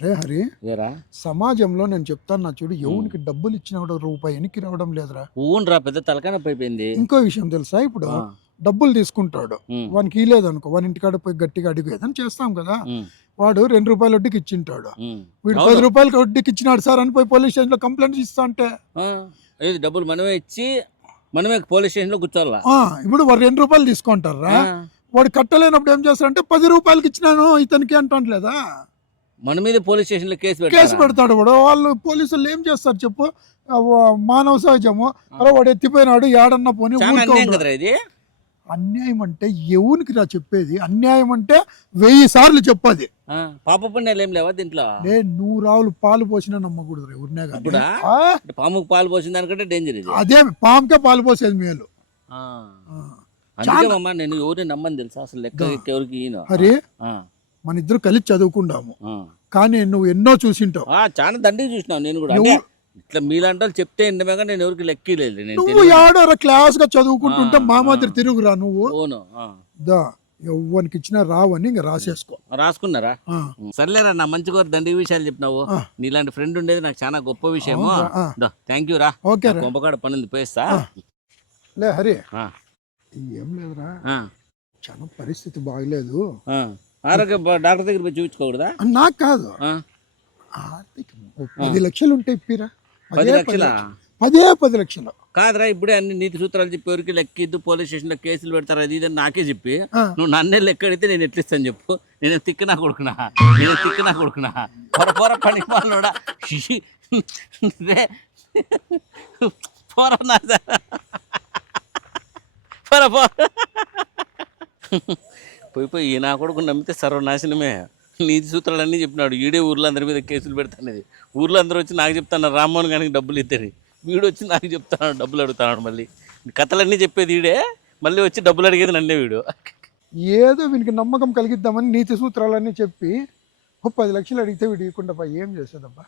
రే హరి ఏరా? సమాజంలో నేను చెప్తాను నా చూడు ఎవరికి డబ్బులు ఇచ్చినా కూడా రూపాయి వెనక్కి రావడం లేదురా. ఊన్రా పెద్ద తలకాయ నొప్పి అయిపోయింది. ఇంకో విషయం తెలుసా ఇప్పుడు డబ్బులు తీసుకుంటాడు. వానికి ఇలేదు అనుకో వాని ఇంటికాడ పోయి గట్టిగా అడిగి ఏదైనా చేస్తాం కదా. వాడు రెండు రూపాయల వడ్డీకి ఇచ్చింటాడు. వీడు. పది రూపాయలకి వడ్డీకి ఇచ్చినాడు సార్ అని పోయి పోలీస్ స్టేషన్లో కంప్లైంట్ ఇస్తా అంటే. డబ్బులు మనమే ఇచ్చి మనమే పోలీస్ స్టేషన్లో కూర్చోవాలా? ఆ, ఇప్పుడు వాడు రెండు రూపాయలు తీసుకుంటారా? వాడు కట్టలేనప్పుడు ఏం చేస్తారంటే పది రూపాయలకి ఇచ్చినాను ఇతనికి అంటలేదా మన మీద పోలీస్ స్టేషన్లో కేసు కేసు? పెడతాడు వాడు. వాళ్ళు పోలీసులు ఏం చేస్తారు చెప్పు? మానవ సహజము. అరే వాడు ఎత్తిపోయినాడు ఏడన్నా పోనీ అన్యాయం ఇది? అంటే ఎవరికి రా చెప్పేది? అన్యాయం అంటే వెయ్యి సార్లు చెప్పది. పాప పుణ్యాలు ఏం లేవా దీంట్లో? లే నూరు ఆవులు పాలు పోసినా నమ్మకూడదు ఎవరినే అంటే పాముకు పాలు పోసిన దానికంటే డేంజర్ ఇది. అదే పాముకే పాలు పోసేది మేలు. నేను ఎవరిని నమ్మని తెలుసా? అసలు లెక్క ఎవరికి ఆ, మన ఇద్దరు కలిసి చదువుకుంటాము. కానీ నువ్వు ఎన్నో చూసింటావు. ఆ, చాలా దండిగా చూసినావు నేను కూడా. అంటే ఇట్లా మీలాంటి వాళ్ళు చెప్తే ఇంటమేగా నేను ఎవరికి లెక్కలేదు నేను నువ్వు ఏడో క్లాస్గా చదువుకుంటుంటే మా. మాదిరి తిరుగురా నువ్వు. దా ఎవ్వరికి ఇచ్చినా రావని ఇంకా రాసేసుకో. రాసుకున్నారా? సర్లేరా నా మంచి కోరి దండి విషయాలు చెప్పినావు. నీలాంటి ఫ్రెండ్ ఉండేది నాకు చాలా గొప్ప విషయము. థ్యాంక్ యూ రా. ఓకే కొంపకాడ పని ఉంది పోయిస్తా. లే హరి. ఏం లేదురా. చాలా పరిస్థితి బాగలేదు. ఆరోగ్య డాక్టర్ దగ్గర పోయి చూపించుకోకూడదా? నాకు కాదు. పది లక్షలు ఉంటే ఇప్పిరా? పది లక్షలా. పదే పది లక్షలు. కాదురా ఇప్పుడే అన్ని నీతి సూత్రాలు చెప్పి ఎవరికి లెక్కిద్దు పోలీస్ స్టేషన్లో కేసులు పెడతారు అది ఇది అని నాకే చెప్పి. నువ్వు నన్నే లెక్క అడిగితే నేను ఎట్లా ఇస్తాను చెప్పు. నేను తిక్కనా కొడుకునా? నేను తిక్కనా కొడుకునా? పొర పొర పని రే, పోరా నా పోరా పోయి పోయి ఈ నా కొడుకు నమ్మితే సర్వనాశనమే. నీతి సూత్రాలన్నీ చెప్పినాడు. ఈడే ఊర్లో అందరి మీద కేసులు పెడతానేది. ఊర్లో అందరూ వచ్చి నాకు చెప్తాను రామ్మోహన్ గారికి డబ్బులు ఇద్దరు వీడు వచ్చి నాకు చెప్తాను డబ్బులు అడుగుతాడు మళ్ళీ. కథలన్నీ చెప్పేది ఈడే. మళ్ళీ వచ్చి డబ్బులు అడిగేది నన్నే వీడు. ఏదో వీనికి నమ్మకం కలిగిద్దామని నీతి సూత్రాలన్నీ చెప్పి ఓ పది లక్షలు అడిగితే వీడు ఇవ్వకుండా ఏం చేసేదబ్బా?